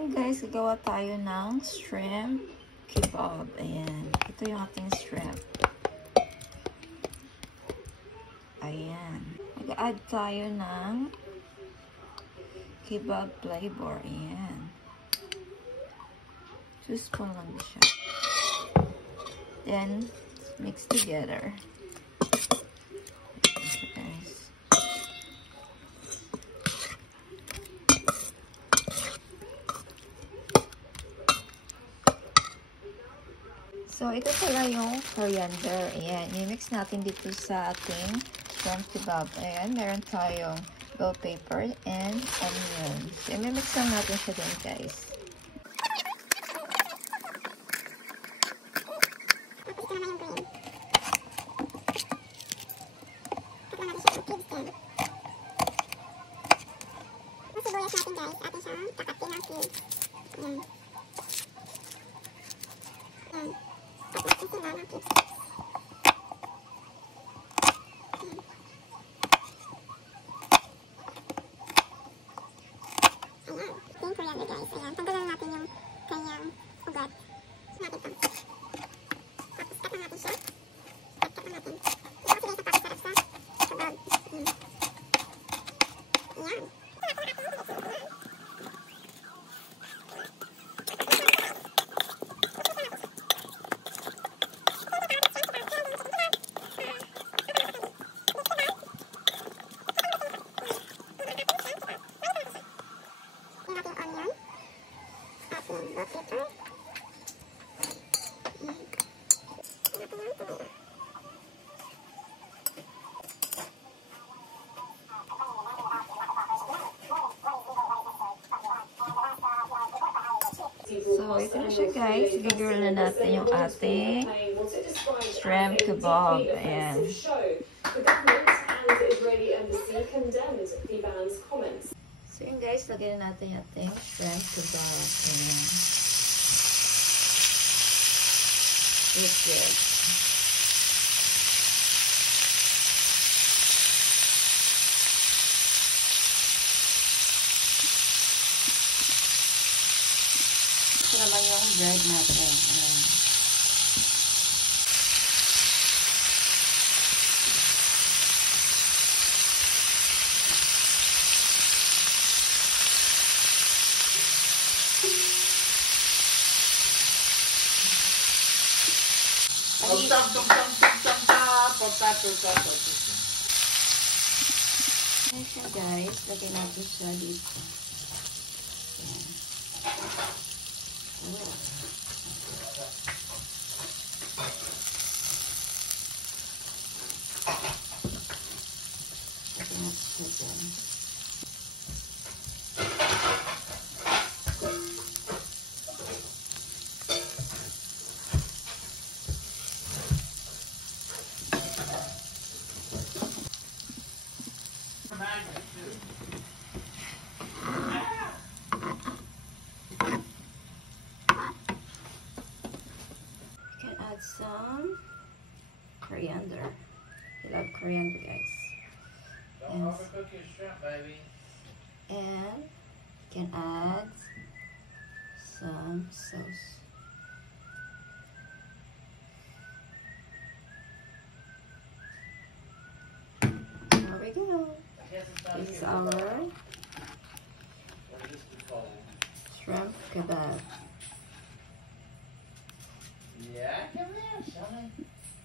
yun guys, gagawa tayo ng shrimp kebab. Ayan. Ito yung ating shrimp. Ayan. Mag-add tayo ng kebab flavor. Ayan. 2 spoon lang siya. Then, mix together. So, ito pala yung coriander. Ayan, i-mix natin dito sa ating shrimp kebab. Ayan, meron tayong bell pepper and onion. So, i-mix lang natin siya din, guys. Sibuyas natin, guys. Atin siyang kakatin ng cubes. Ayan. Ayan. Tapos sila ng cubes. Ayan. Yung coriander, guys. Ayan. Tanggalan natin yung kanyang ugat. Natin ito. Tapos cut lang natin siya. Cut lang natin. Ito kasi guys, napakasarap sa kebab. Ayan. So, ito na siya guys. Gigirl na natin yung ating shrimp kebab. Ayan. So, yun guys. Lagyan na natin yung ating shrimp kebab. Ayan. It's good. Ito naman yung bread natin. Ayan. Ayan siya guys. Lagyan natin siya dito. Ayan. Some coriander. You love coriander, guys. Don't overcook your shrimp, baby. And you can add some sauce. There we go. This is our shrimp kebab. Yeah, come here, Sonny.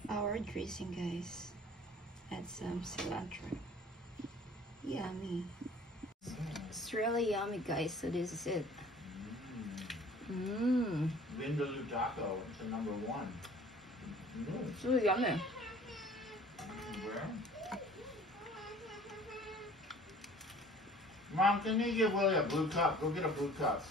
Our dressing, guys. Add some cilantro. Yummy. It's really yummy, guys. So this is it. Vindaloo taco. It's a number 1. It's really yummy. Where? Mom, can you give Willie a blue cup? Go get a blue cup.